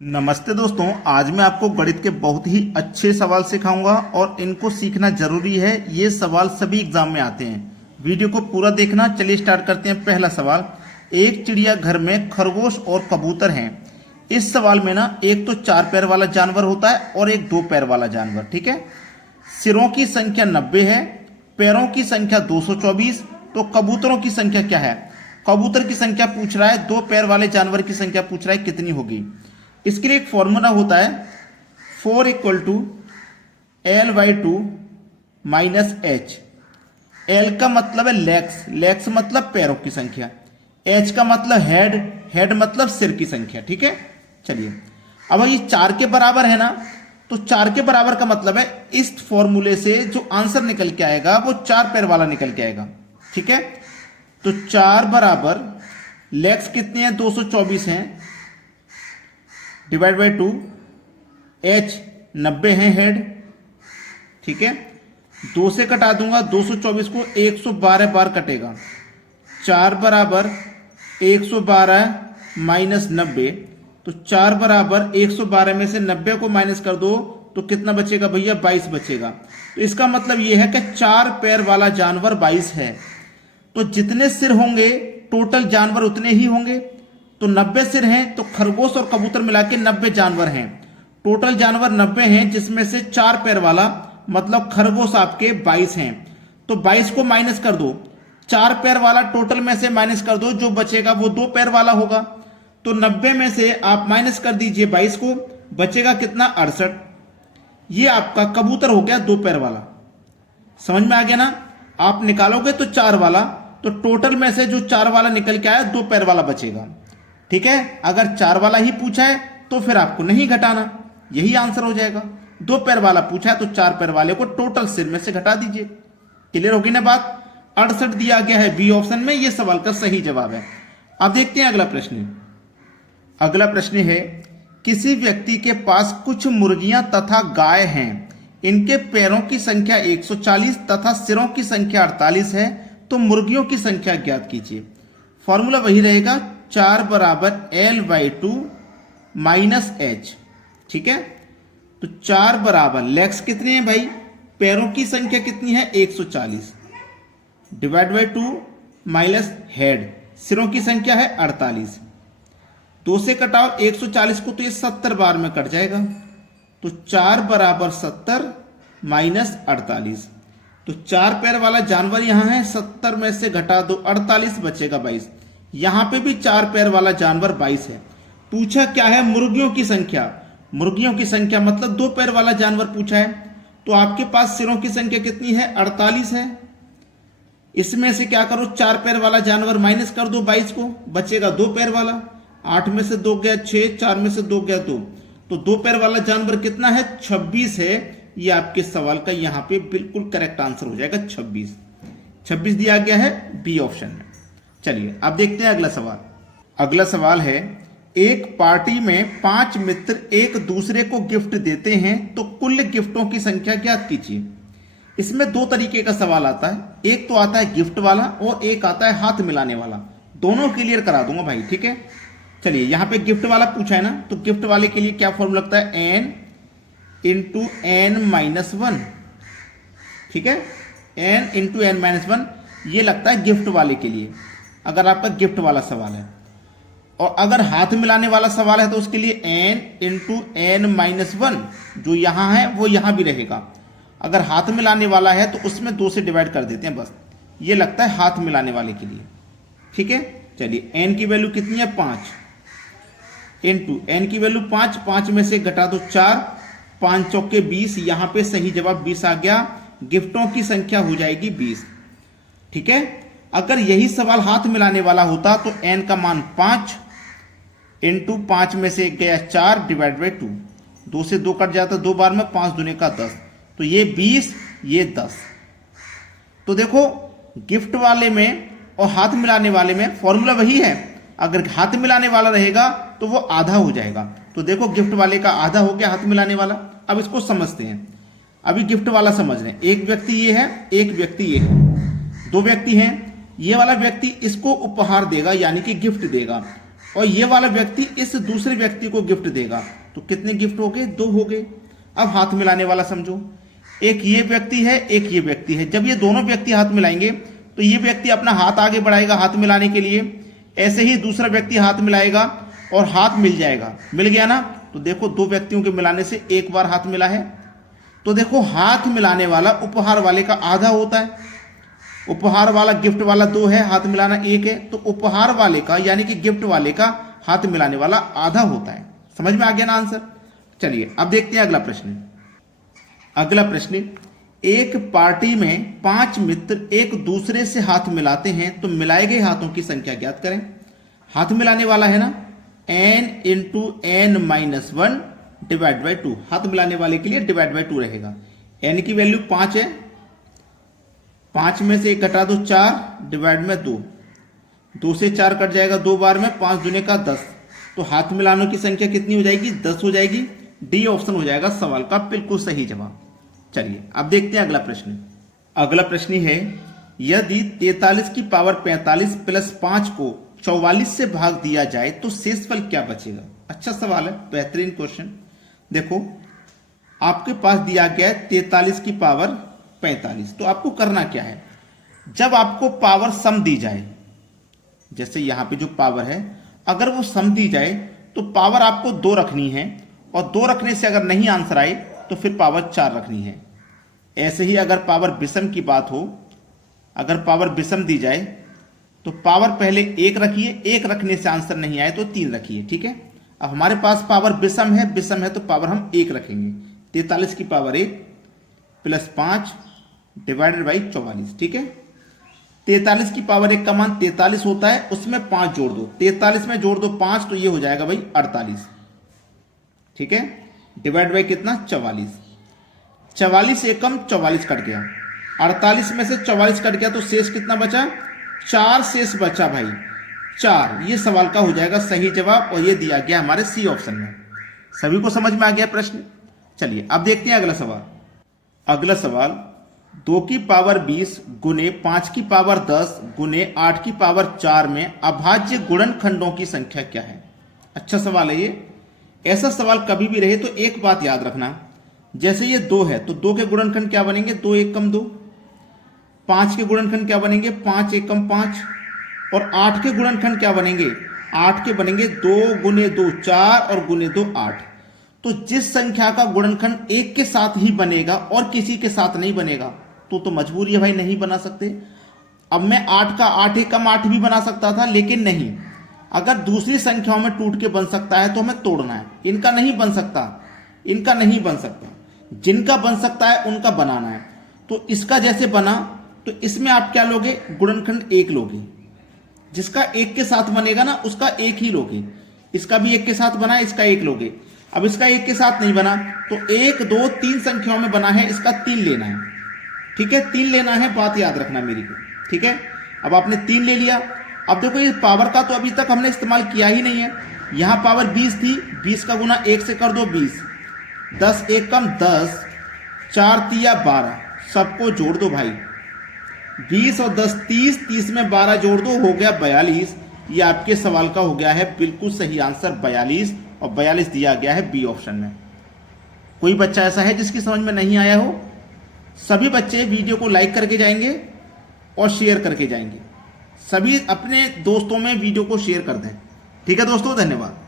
नमस्ते दोस्तों, आज मैं आपको गणित के बहुत ही अच्छे सवाल सिखाऊंगा और इनको सीखना जरूरी है। ये सवाल सभी एग्जाम में आते हैं। वीडियो को पूरा देखना। चलिए स्टार्ट करते हैं। पहला सवाल, एक चिड़िया घर में खरगोश और कबूतर हैं। इस सवाल में ना एक तो 4 पैर वाला जानवर होता है और एक 2 पैर वाला जानवर, ठीक है। सिरों की संख्या 90 है, पैरों की संख्या 224। तो कबूतरों की संख्या क्या है? कबूतर की संख्या पूछ रहा है, 2 पैर वाले जानवर की संख्या पूछ रहा है, कितनी होगी? इसके लिए एक फॉर्मूला होता है 4 = L/2 - H। L का मतलब है लेग्स, लेग्स मतलब पैरों की संख्या। H का मतलब हेड, हेड मतलब सिर की संख्या, ठीक है। चलिए, अब ये 4 के बराबर है ना, तो 4 के बराबर का मतलब है इस फॉर्मूले से जो आंसर निकल के आएगा वो 4 पैर वाला निकल के आएगा, ठीक है। तो 4 बराबर लेग्स कितने हैं? 224 हैं, डिवाइड बाई 2। H 90 है हेड, ठीक है। 2 से कटा दूंगा, 224 को 112 बार कटेगा। 4 बराबर 112 माइनस 90, तो 4 बराबर 112 में से 90 को माइनस कर दो तो कितना बचेगा भैया? 22 बचेगा। तो इसका मतलब यह है कि 4 पैर वाला जानवर 22 है। तो जितने सिर होंगे टोटल जानवर उतने ही होंगे। तो 90 सिर हैं, तो खरगोश और कबूतर मिला के 90 जानवर हैं। टोटल जानवर 90 हैं, जिसमें से 4 पैर वाला मतलब खरगोश आपके 22 हैं। तो 22 को माइनस कर दो, 4 पैर वाला टोटल में से माइनस कर दो, जो बचेगा वो 2 पैर वाला होगा। तो 90 में से आप माइनस कर दीजिए 22 को, बचेगा कितना? 68। ये आपका कबूतर हो गया 2 पैर वाला। समझ में आ गया ना? आप निकालोगे तो 4 वाला, तो टोटल में से जो 4 वाला निकल के आया 2 पैर वाला बचेगा, ठीक है। अगर 4 वाला ही पूछा है तो फिर आपको नहीं घटाना, यही आंसर हो जाएगा। 2 पैर वाला पूछा है तो 4 पैर वाले को टोटल सिर में से घटा दीजिए। क्लियर होगी ना बात? 68 दिया गया है बी ऑप्शन में, यह सवाल का सही जवाब है। अब देखते हैं अगला प्रश्न। अगला प्रश्न है, किसी व्यक्ति के पास कुछ मुर्गियां तथा गाय हैं। इनके पैरों की संख्या 140 तथा सिरों की संख्या 48 है। तो मुर्गियों की संख्या ज्ञात कीजिए। फॉर्मूला वही रहेगा, 4 बराबर L/2 - H, ठीक है। तो 4 बराबर लेग्स कितने हैं भाई? पैरों की संख्या कितनी है? 140, डिवाइड बाई 2 माइनस हेड, सिरों की संख्या है 48। 2 से कटाओ 140 को, तो ये 70 बार में कट जाएगा। तो 4 बराबर 70 माइनस 48। तो 4 पैर वाला जानवर यहां है, 70 में से घटा दो 48, बचेगा 22। यहां पे भी 4 पैर वाला जानवर 22 है। पूछा क्या है? मुर्गियों की संख्या। मुर्गियों की संख्या मतलब 2 पैर वाला जानवर पूछा है। तो आपके पास सिरों की संख्या कितनी है? 48 है। इसमें से क्या करो? 4 पैर वाला जानवर माइनस कर दो 22 को, बचेगा 2 पैर वाला। 8 में से 2 गया 6, 4 में से 2 गया 2। तो 2 पैर वाला जानवर कितना है? 26 है। ये आपके सवाल का यहां पे बिल्कुल करेक्ट आंसर हो जाएगा, 26 दिया गया है बी ऑप्शन में। चलिए अब देखते हैं अगला सवाल। अगला सवाल है, एक पार्टी में 5 मित्र एक दूसरे को गिफ्ट देते हैं, तो कुल गिफ्टों की संख्या ज्ञात कीजिए। इसमें 2 तरीके का सवाल आता है। एक तो आता है गिफ्ट वाला और एक आता है हाथ मिलाने वाला। दोनों क्लियर करा दूंगा भाई, ठीक है। चलिए, यहां पे गिफ्ट वाला पूछा है ना, तो गिफ्ट वाले के लिए क्या फॉर्मूला लगता है? n × n-1, ठीक है। n × n-1 ये लगता है गिफ्ट वाले के लिए, अगर आपका गिफ्ट वाला सवाल है। और अगर हाथ मिलाने वाला सवाल है तो उसके लिए n × n-1 जो यहां है वो यहां भी रहेगा। अगर हाथ मिलाने वाला है तो उसमें 2 से डिवाइड कर देते हैं बस। ये लगता है हाथ मिलाने वाले के लिए, ठीक है। चलिए, n की वैल्यू कितनी है? 5 n की वैल्यू 5, 5 में से घटा दो 4, 5 चौके 20। यहां पे सही जवाब 20 आ गया। गिफ्टों की संख्या हो जाएगी 20, ठीक है। अगर यही सवाल हाथ मिलाने वाला होता तो n का मान 5 × 5 में से गया 4, डिवाइड बाई 2। 2 से 2 कट जाता 2 बार में, 5 दूने का 10। तो ये 20, ये 10। तो देखो, गिफ्ट वाले में और हाथ मिलाने वाले में फॉर्मूला वही है। अगर हाथ मिलाने वाला रहेगा तो वो आधा हो जाएगा। तो देखो, गिफ्ट वाले का आधा हो गया हाथ मिलाने वाला। अब इसको समझते हैं। अभी गिफ्ट वाला समझ रहे हैं। एक व्यक्ति ये है, एक व्यक्ति ये है, 2 व्यक्ति हैं। ये वाला व्यक्ति इसको उपहार देगा, यानी कि गिफ्ट देगा। और ये वाला व्यक्ति इस दूसरे व्यक्ति को गिफ्ट देगा, तो कितने गिफ्ट हो गए? 2 हो गए। अब हाथ मिलाने वाला समझो, एक ये व्यक्ति है, एक ये व्यक्ति है। जब ये दोनों व्यक्ति हाथ मिलाएंगे तो ये व्यक्ति अपना हाथ आगे बढ़ाएगा हाथ मिलाने के लिए, ऐसे ही दूसरा व्यक्ति हाथ मिलाएगा और हाथ मिल जाएगा। मिल गया ना? तो देखो 2 व्यक्तियों के मिलाने से एक बार हाथ मिला है। तो देखो हाथ मिलाने वाला उपहार वाले का आधा होता है। उपहार वाला गिफ्ट वाला 2 है, हाथ मिलाना 1 है, तो उपहार वाले का यानी कि गिफ्ट वाले का हाथ मिलाने वाला आधा होता है। समझ में आ गया ना आंसर? चलिए अब देखते हैं अगला प्रश्न। अगला प्रश्न, एक पार्टी में 5 मित्र एक दूसरे से हाथ मिलाते हैं तो मिलाए गए हाथों की संख्या ज्ञात करें। हाथ मिलाने वाला है ना, n into n minus 1 divide by 2। हाथ मिलाने वाले के लिए डिवाइड बाई 2 रहेगा। n की वैल्यू 5 है, 5 में से 1 घटा दो 4 डिवाइड में 2, 2 से 4 कट जाएगा 2 बार में, 5 दूने का 10। तो हाथ मिलानों की संख्या कितनी हो जाएगी? 10 हो जाएगी। डी ऑप्शन हो जाएगा सवाल का बिल्कुल सही जवाब। चलिए अब देखते हैं अगला प्रश्न। अगला प्रश्न है, यदि 43 की पावर 45 प्लस 5 को 44 से भाग दिया जाए तो शेषफल क्या बचेगा? अच्छा सवाल है, बेहतरीन क्वेश्चन। देखो आपके पास दिया गया है 43 की पावर 45, तो आपको करना क्या है? जब आपको पावर सम दी जाए, जैसे यहां पे जो पावर है अगर वो सम दी जाए तो पावर आपको 2 रखनी है, और 2 रखने से अगर नहीं आंसर आए तो फिर पावर 4 रखनी है। ऐसे ही अगर पावर विषम की बात हो, अगर पावर विषम दी जाए तो पावर पहले 1 रखिए, 1 रखने से आंसर नहीं आए तो 3 रखिए। ठीक है, अब हमारे पास पावर विषम है तो पावर हम 1 रखेंगे। 43 की पावर 1 प्लस 5 डिवाइडेड बाई 44। ठीक है, 43 की पावर 1 का मान 43 होता है, उसमें 5 जोड़ दो, 43 में जोड़ दो 5, तो ये हो जाएगा भाई 48। ठीक है, डिवाइड बाई कितना? 44। 44 से कम 44 कट गया, 48 में से 44 कट गया तो शेष कितना बचा? 4 शेष बचा भाई, 4। ये सवाल का हो जाएगा सही जवाब, और ये दिया गया हमारे सी ऑप्शन में। सभी को समझ में आ गया प्रश्न? चलिए अब देखते हैं अगला सवाल। अगला सवाल, 2 की पावर 20 गुने 5 की पावर 10 गुने 8 की पावर 4 में अभाज्य गुणनखंडों की संख्या क्या है? अच्छा सवाल है ये। ऐसा सवाल कभी भी रहे तो एक बात याद रखना, जैसे ये 2 है तो 2 के गुणनखंड क्या बनेंगे? 2 एकम 2। 5 के गुणनखंड क्या बनेंगे? 5 एकम 5। और 8 के गुणनखंड क्या बनेंगे? 8 के बनेंगे 2 गुने 2 4 और गुने 2 8। तो जिस संख्या का गुणनखंड 1 के साथ ही बनेगा और किसी के साथ नहीं बनेगा तो मजबूरी है भाई, नहीं बना सकते। अब मैं 8 का 8 एकम 8 भी बना सकता था, लेकिन नहीं, अगर दूसरी संख्याओं में टूट के बन सकता है तो हमें तोड़ना है। इनका नहीं बन सकता, इनका नहीं बन सकता, जिनका बन सकता है उनका बनाना है। तो इसका जैसे बना तो इसमें आप क्या लोगे? गुणनखंड 1 लोगे। जिसका 1 के साथ बनेगा ना उसका 1 ही लोगे। इसका भी 1 के साथ बना है, इसका 1 लोगे। अब इसका 1 के साथ नहीं बना तो 1 2 3 संख्याओं में बना है, इसका 3 लेना है। ठीक है, 3 लेना है, बात याद रखना मेरी को। ठीक है, अब आपने 3 ले लिया। अब देखो ये पावर का तो अभी तक हमने इस्तेमाल किया ही नहीं है। यहां पावर 20 थी, 20 का गुना 1 से कर दो 20, 10 एकम 10, 4 तिया 12, सबको जोड़ दो भाई। 20 और 10 30, 30 में 12 जोड़ दो, हो गया 42। ये आपके सवाल का हो गया है बिल्कुल सही आंसर 42, और 42 दिया गया है बी ऑप्शन में। कोई बच्चा ऐसा है जिसकी समझ में नहीं आया हो? सभी बच्चे वीडियो को लाइक करके जाएंगे और शेयर करके जाएंगे। सभी अपने दोस्तों में वीडियो को शेयर कर दें। ठीक है दोस्तों, धन्यवाद।